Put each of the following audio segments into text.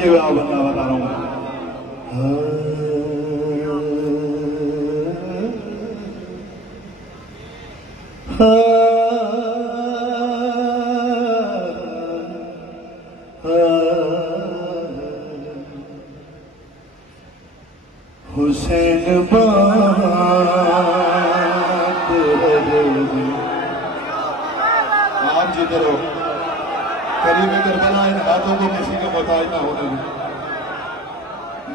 سمجھے ہوئے آپ بندہ بتا رہا ہوں حسین بات آپ جیتے رہو قریب کربلا ان ہاتھوں کو کسی کے محتاج نہ ہونے دیں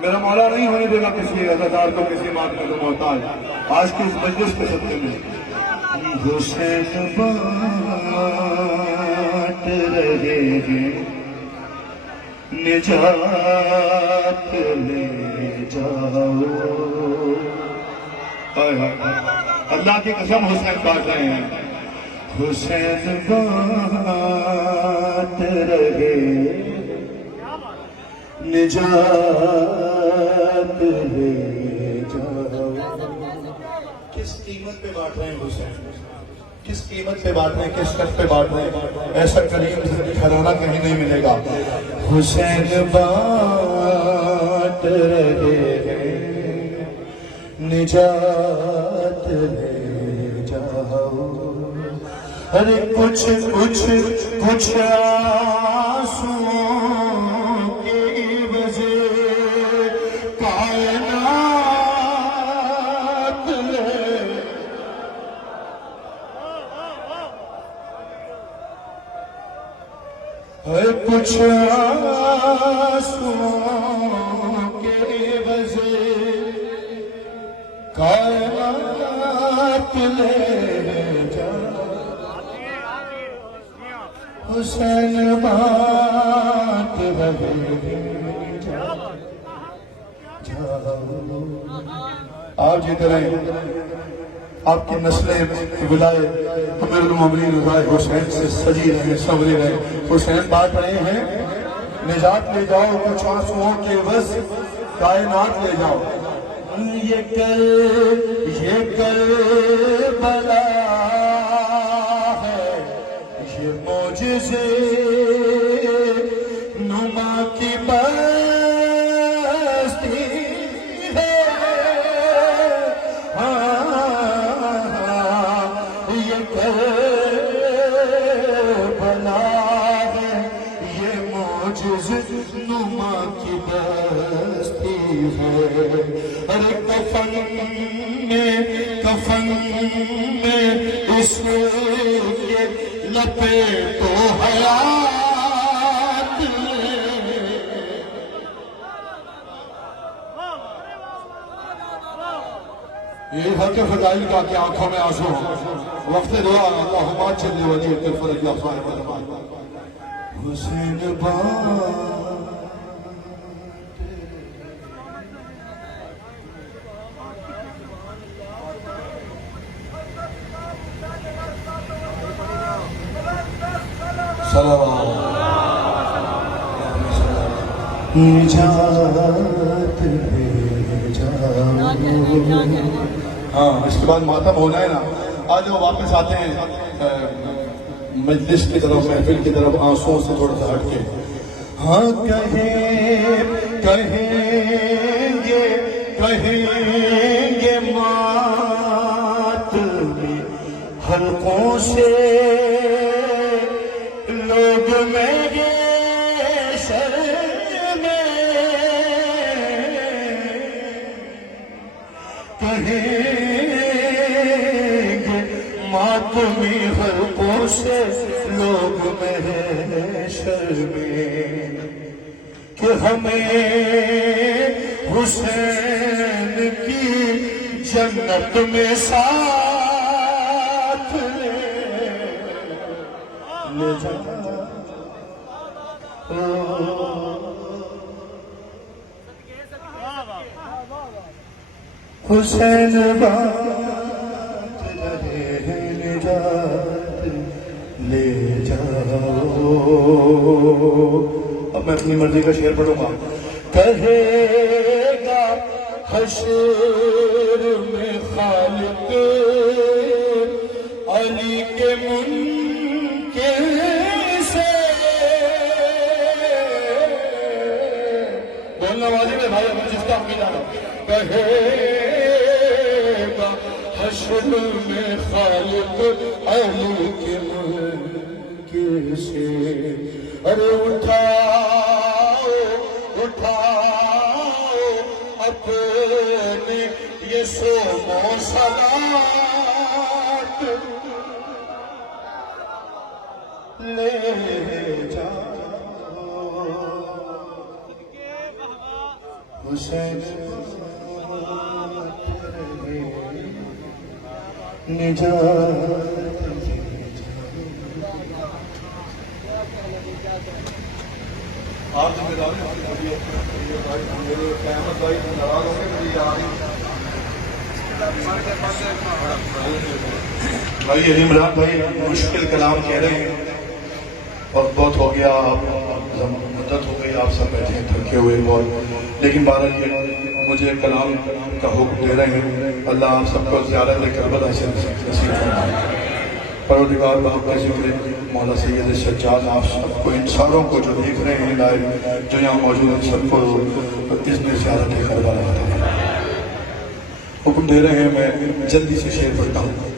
میرا مولا نہیں ہونے دے گا کسی عزادار کو کسی مانگنے کو محتاج آج کے اس مجلس کے صدقے میں حسین بات رہے ہیں نجات لے جاؤ اللہ کی قسم حسین بات رہے ہیں حسین بات رہے نجات لے جاؤ کس قیمت پہ بات رہے ہیں حسین کس قیمت پہ بات رہے ہیں کس شرط پہ بات رہے ہیں ایسا کریم گھرانہ کہیں نہیں ملے گا حسین بات رہے ہیں نجات لے جاؤ ارے کچھ آنسوؤں کی وجہ کائنات لے کچھ آنسوؤں کی وجہ کائنات لے حسین بات رہے جاؤ آپ جیتے رہے آپ کی نسلیں ولائے امیر المومنین رضائے حسین سے سجی رہے سنوری رہے حسین بات رہے ہیں نجات لے جاؤ کچھ آنسوؤں کے عوض کائنات لے جاؤ یہ کربلا معجزے نما کی بستی ہے یہ کربلا ہے یہ معجزے نما کی بستی ہے ارے کفن میں اس کے لپیٹو حیات یہ حق فضائل کا کہ آنکھوں میں آنسو وقت دعا اللہم اجل وجہ الفرج یا صاحب المان حسین نجات لے جاؤ ہاں اس کے بعد ماتم ہونا ہے نا آج وہ واپس آتے ہیں مجلس کی طرف محفل کی طرف آنسوؤں سے تھوڑا سا ہٹ کے ہاں کہیں گے ماتمی حلقوں سے لوگ میرے سر میں کہیں گے ماتمی حلقوں سے لوگ محشر میں کہ ہمیں حسین کی جنت میں ساتھ لے جا حسین بات رہے نجات لے جاؤ اب میں اپنی مرضی کا شعر پڑھوں گا کہے گا حشر میں خالق علی کے منکر سے سننے والی میں بھائی اگر جس کا عقیدہ ہے کہے گا حشر میں خالق علی کے ملک سے ارے اٹھاؤ اٹھاؤ اپنے یہ صوم و صلات لے جاؤ حسین نجات آپ ذمہ داری قیامت بھائی ناراض ہوں گے مجھے یاد بھائی علی عمران بھائی مشکل کلام کہہ رہے ہیں وقت بہت ہو گیا مدت ہو گئی آپ سب بیٹھے ہیں تھکے ہوئے بہت لیکن بہرحال یہ مجھے کلام کا حکم دے رہے ہیں اللہ آپ سب کو زیارت کربلا سے نصیب فرمائے پروردگار باپ کا ذکر مولا سید سجاد آپ سب کو ان ساروں کو جو دیکھ رہے ہیں لائے جو یہاں موجود ہیں سب کو اذن زیارت کربلا عطا فرمائے حکم دے رہے ہیں میں جلدی سے شعر پڑھتا ہوں